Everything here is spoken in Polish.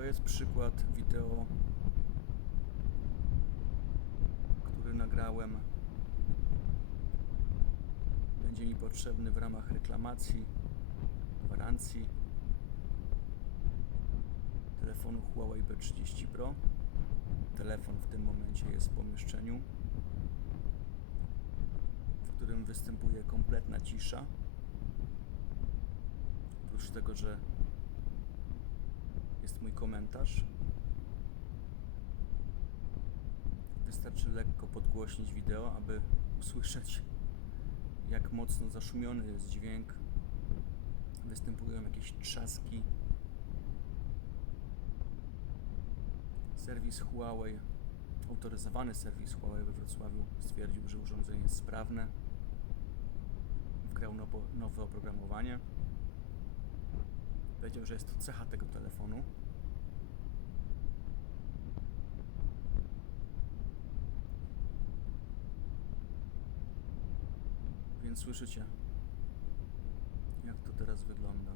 To jest przykład wideo, który nagrałem. Będzie mi potrzebny w ramach reklamacji, gwarancji telefonu Huawei P30 Pro. Telefon w tym momencie jest w pomieszczeniu, w którym występuje kompletna cisza. Oprócz tego, że jest mój komentarz, wystarczy lekko podgłośnić wideo, aby usłyszeć, jak mocno zaszumiony jest dźwięk. Występują jakieś trzaski. Serwis Huawei, autoryzowany serwis Huawei we Wrocławiu stwierdził, że urządzenie jest sprawne. Wgrał nowe oprogramowanie. Powiedział, że jest to cecha tego telefonu. Więc słyszycie, jak to teraz wygląda.